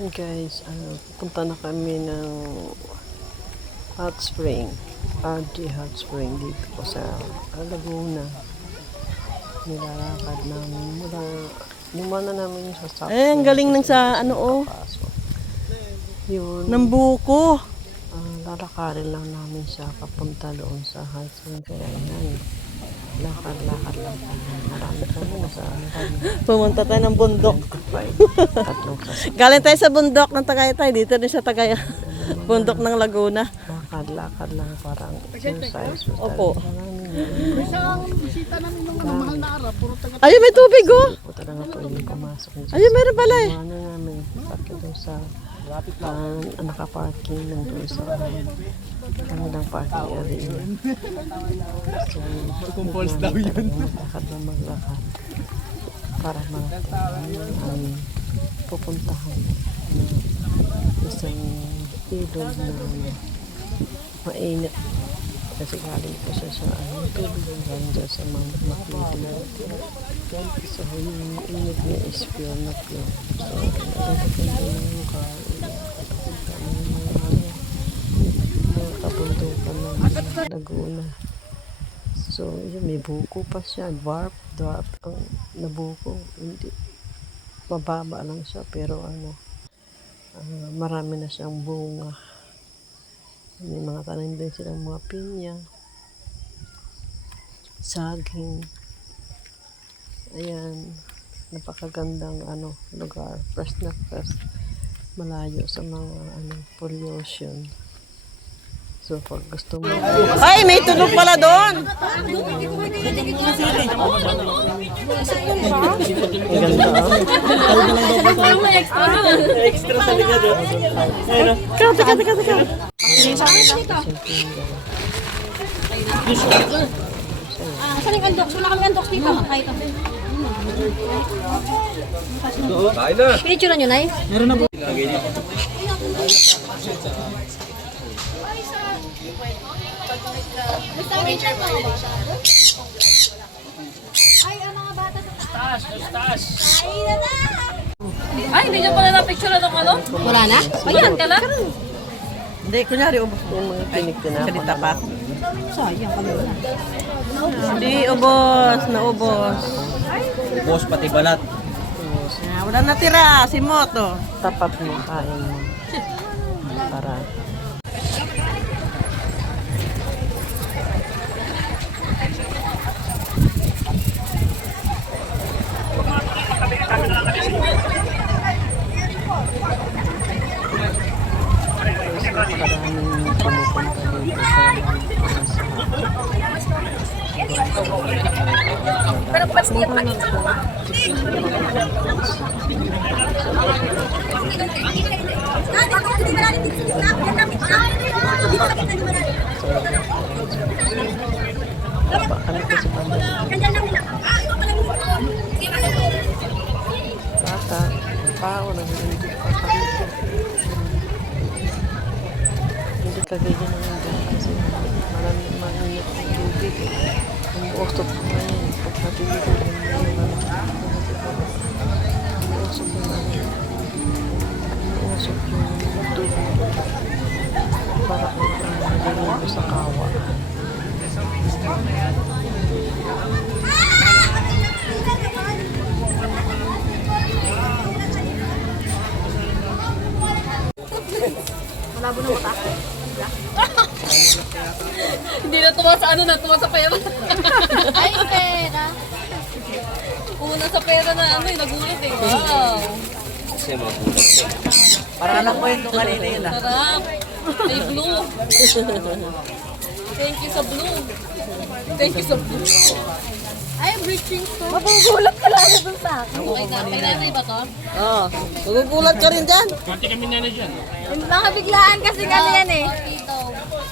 Ayan guys, pupunta na kami ng hot spring, RD hot spring dito po sa Laguna. Nilalakad namin lumana namin sa South. Ang galing ng sa Yun. ng buko. Lalakarin lang namin siya papunta doon sa hot spring. Kaya yan, lakad lang kami. Marami kami nasa Pumunta tayo ng bundok. tatlong sasakyan. Galing tayo sa bundok ng Tagaytay. Dito din sa bundok ng Laguna. Lakad lang parang exercise. Opo. Isang bisita namin ng mga mahal na araw, puro taga. Ayun, may tubig oh. Puta na nga po yung pumasok. Ayun, meron pala eh. Ano namin, sakit doon sa nakaparking ng doon sa kanilang parking area. So, Compulse daw yun. Maglakad na maglakad para marating ang pupuntahan na isang ilog na mainit kasi galing po siya sa tubig na galing dyan sa Mount Macleod. So yung init niya is pure na pure. So nagkakanda ng car mga kabundukan ng Laguna. So yun, may buko pa siya, dwarf ang nabuko, hindi mababa lang siya pero marami na siyang bunga. May mga tanim din silang mga pinya, saging. Ayan, napakagandang lugar, fresh na fresh, malayo sa mga pollution. So pag gusto mo, Ay, may tunog pala doon. ang ganda Extra sa likod oh. Teka. Saan yung andox? Wala kami andox dito. Kahit ako. Kain na. Pinicturan nyo, Nay? Meron na po. Ay, ang mga bata sa Taas. Ay, na na! Ay, hindi niyo pala na-picture ng ano? Wala na? Ayan ka lang. Hindi, kunyari ubos. yung mga pinigtinapan. Salita pa. Sayang kami na. Hindi, ubos. Naubos. Boss pati balat. Wala natira. Si Moto. Tapat mo, kain mo. Para maraming pumupunta dito sa kami kasi bata, pao, nanginigit pa kami. Hindi kagaya ng dyan kasi maraming mainit ang tubig. Ang usok ko ngayon, pagkatulog ko usok yung tubig. Para kung nagiging ko sa kawa. Malabo na mata. Hindi natuwa sa natuwa sa pera. Ay, pera. Una sa pera na nagulat eh. Wow. Kasi magulat. Para lang po yung kanina yun ah. Sarap. May blue. Thank you sa blue. Thank you sa blue. Ay, breaching to. Magugulat ka lang dun sa akin. Okay na. May nanay ba to? Oo. Magugulat ka rin dyan. Pati kami nanay dyan. Mga biglaan kasi kami yan eh.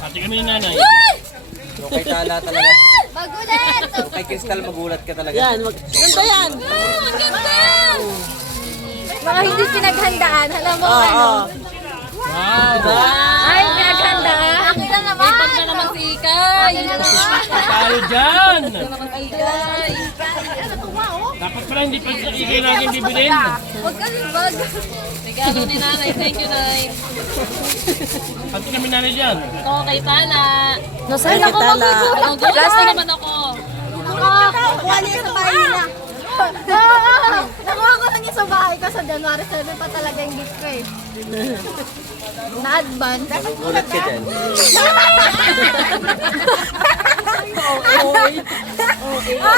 Pati kami nanay. Yung kay Tala talaga. Magulat! Yung kay Crystal magulat ka talaga. Yan. Ganda yan. Ang ganda! Mga hindi pinaghandaan. Alam mo Oo. ano? Wow! Ay, pinaghandaan. Akin na naman. Pag na naman si Ikay. Akin na naman. Tayo dyan! Pag na naman si Ikay. Ano to, wow? Dapat pala hindi pa ikay natin bibilin. Huwag ka rin bag. Regalo ni nanay. Thank you, nay. Pati kami nanay dyan. Ito kay Tala. Ay, kitala. Last na naman ako. Nakuha niya sa bahay nila. Nakuha ko lang yun sa bahay ko sa January 7 pa talaga yung gift ko eh. Na-advance. Ulat ka dyan. Oh, di ba?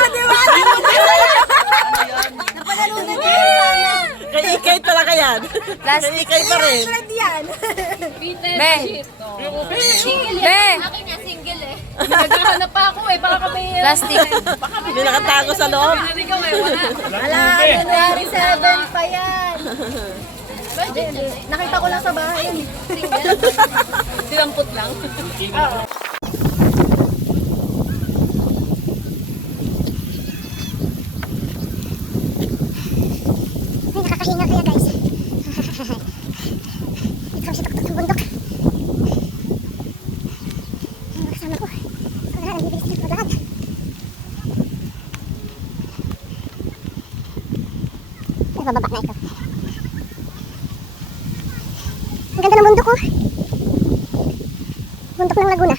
Napagalunan niya sana. Kay Ikay talaga yan. Kay Ikay pa rin. Tulad yan. Be. Single Be. yan. Akin nga, single eh. Naghahanap pa ako eh. Baka kami... Plastic. Hindi nakatago sa loob. Naligaw eh. Wala. Ala, January 7 pa yan. Nakita ko lang sa bahay yun. Silampot lang. Ay, nakakahinga kaya guys. Ikaw si tuktok ng bundok. Ay, mga kasama ko. Wala, nagbibilis na maglakad. Ay, bababa na ito. Ang ganda ng bundok ko. Bundok ng Laguna.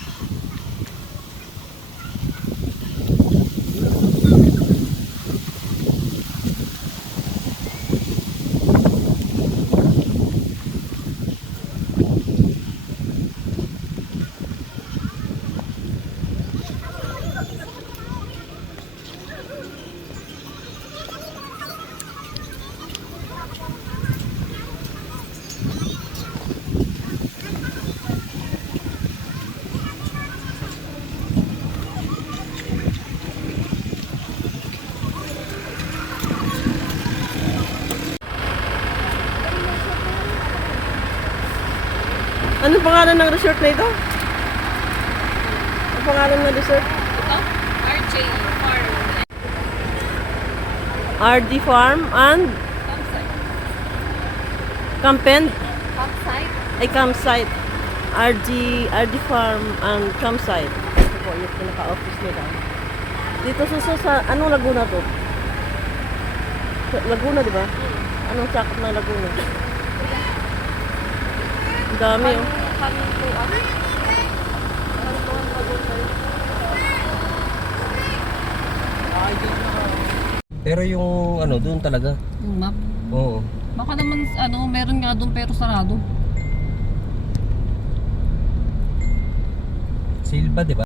Anong pangalan ng resort na ito? Ang pangalan ng resort? Ito? RJ Farm. RD Farm and Campend. Campsite. Ay, campsite. RD Farm and Campsite. Ito po, yung pinaka-office nila. Dito sa anong Laguna to? Laguna, di ba? Anong sakop ng Laguna? Ang dami, oh. Pero yung ano, doon talaga. Yung map. Oo. Baka naman, meron nga doon pero sarado. Silva, di ba?